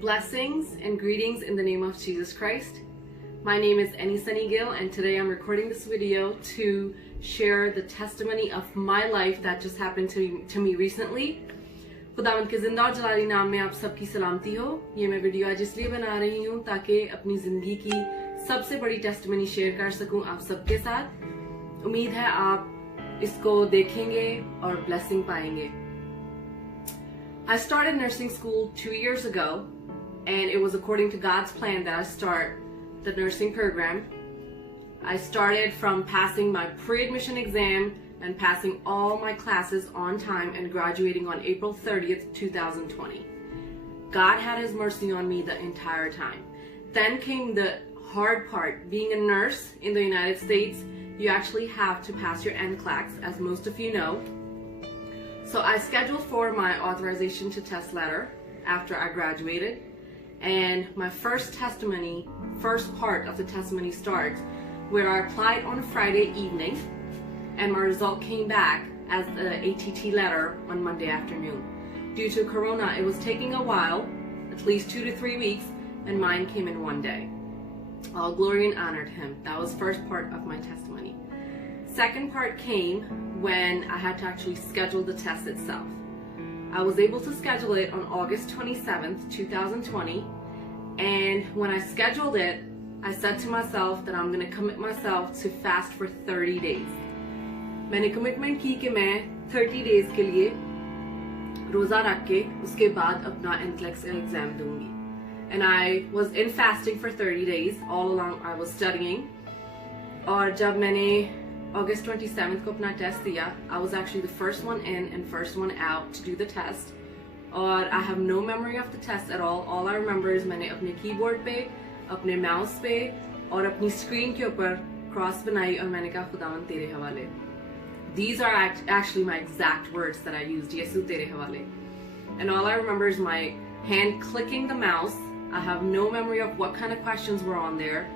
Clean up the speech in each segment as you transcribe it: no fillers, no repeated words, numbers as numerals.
Blessings and greetings in the name of Jesus Christ. My name is Annie Sunny Gill, and today I'm recording this video to share the testimony of my life that just happened to me recently. खुदावंद के जिंदा और जलाली नाम में आप सबकी सलामती हो। ये मैं वीडियो आज इसलिए बना रही हूँ ताकि अपनी जिंदगी की सबसे बड़ी टेस्टिमनी शेयर कर सकूं आप सबके साथ। उम्मीद है आप इसको देखेंगे और ब्लेसिंग पाएंगे। I started nursing school 2 years ago, and it was according to God's plan that I start the nursing program. I started from passing my pre-admission exam and passing all my classes on time and graduating on April 30th, 2020. God had His mercy on me the entire time. Then came the hard part. Being a nurse in the United States, you actually have to pass your NCLEX, as most of you know. So I scheduled for my authorization to test letter after I graduated, and my first part of the testimony starts where I applied on a Friday evening, and my result came back as the ATT letter on Monday afternoon. Due to Corona, it was taking a while, at least 2 to 3 weeks, and mine came in one day. All glory and honor to Him. That was first part of my testimony. Second part came when I had to actually schedule the test itself. I was able to schedule it on August 27th, 2020, and when I scheduled it, I said to myself that I'm going to commit myself to fast for 30 days. मैंने commitment की कि मैं 30 days के लिए रोजा रख के उसके बाद अपना NCLEX का exam दूंगी. And I was in fasting for 30 days. All along I was studying. और जब मैंने August 27th को अपना test दिया, I was actually the first one in and first one out to do the test. और I have no memory of the test at all. All I remember is मैंने अपने keyboard पे, अपने mouse पे और अपनी screen के ऊपर cross बनाई और मैंने कहा खुदावंद तेरे हवाले. These are actually my exact words that I used. यीशु तेरे हवाले. And all I remember is my hand clicking the mouse. I have no memory of what kind of questions were on there.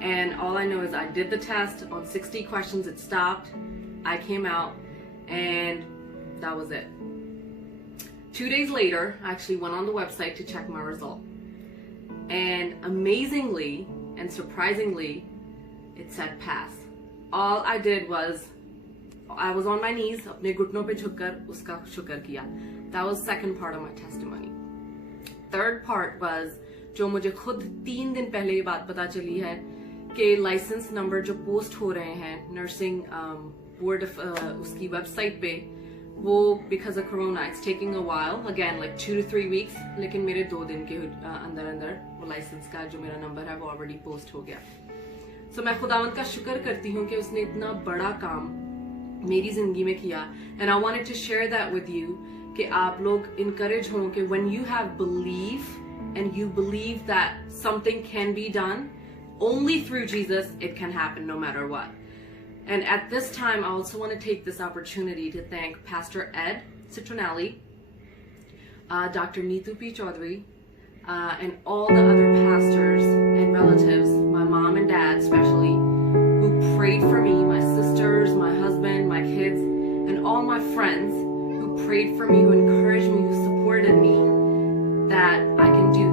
And all I know is I did the test. On 60 questions it stopped. I came out and that was it. 2 days later, I actually went on the website to check my result. And amazingly and surprisingly, it said pass. All I did was I was on my knees, अपने घुटनों पे झुककर उसका शुक्र किया. That was second part of my testimony. Third part was जो मुझे खुद 3 दिन पहले ये बात पता चली है कि लाइसेंस नंबर जो पोस्ट हो रहे हैं नर्सिंग बोर्ड उसकी वेबसाइट पे वो because of Corona it's taking a while, again like 2 to 3 weeks, लेकिन मेरे 2 दिन के अंदर वो लाइसेंस का जो मेरा नंबर है वो ऑलरेडी पोस्ट हो गया. So मैं खुदावंद का शुक्र करती हूँ कि उसने इतना बड़ा काम मेरी जिंदगी में किया. And I wanted to share that with you कि आप लोग encourage हों कि when you have belief and you believe that something can be done, only through Jesus it can happen no matter what. And at this time, I also want to take this opportunity to thank Pastor Ed Citronelli, Dr. Neetu P. Chaudhary, and all the other pastors and relatives, my mom and dad especially, who prayed for me, my sisters, my husband, my kids, and all my friends who prayed for me, who encouraged me, who supported me, that I can do